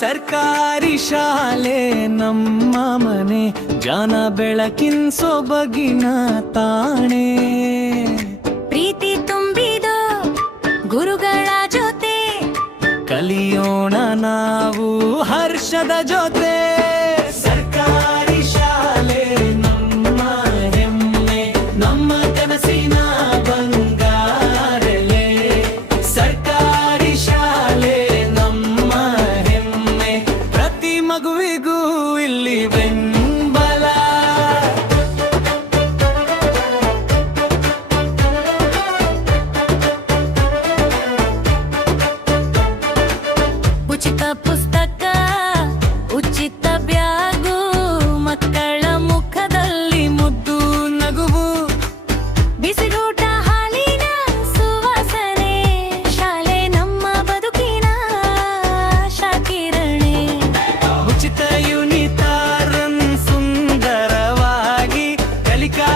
ಸರ್ಕಾರಿ ಶಾಲೆ ನಮ್ಮ ಮನೆ, ಜಾನ ಬೆಳಕಿನ ಸೊಬಗಿನ ತಾಣೆ. ಪ್ರೀತಿ ತುಂಬಿದೋ ಗುರುಗಳ ಜೊತೆ, ಕಲಿಯೋಣ ನಾವು ಹರ್ಷದ ಜೊತೆ. ಸರ್ಕಾರಿ ಶಾಲೆ ನಮ್ಮ ಹೆಮ್ಮೆ, ನಮ್ಮ ಕನಸಿನ ಬಂಗಾರಲೆ. ಸರ್ಕಾರಿ ಶಾಲೆ ನಮ್ಮ ಹೆಮ್ಮೆ, ಪ್ರತಿ ಮಗುವಿಗೂ ಇಲ್ಲಿ ಬೆಂಬಲ. ಉಚಿತ ಪುಸ್ತಕ, ಉಚಿತ ಬ್ಯಾಗು, ಮಕ್ಕಳ ಮುಖದಲ್ಲಿ ಮುದ್ದು ನಗುವು, ಬಿಸಿಗೂಟ ಹಾಲಿನ ಸುವಾಸನೆ. ಶಾಲೆ ನಮ್ಮ ಬದುಕಿನ ಶಾಕಿರಣೆ. ಉಚಿತ ಯೂನಿಫಾರ್ಮ್ ಸುಂದರವಾಗಿ, ಕಲಿಕಾ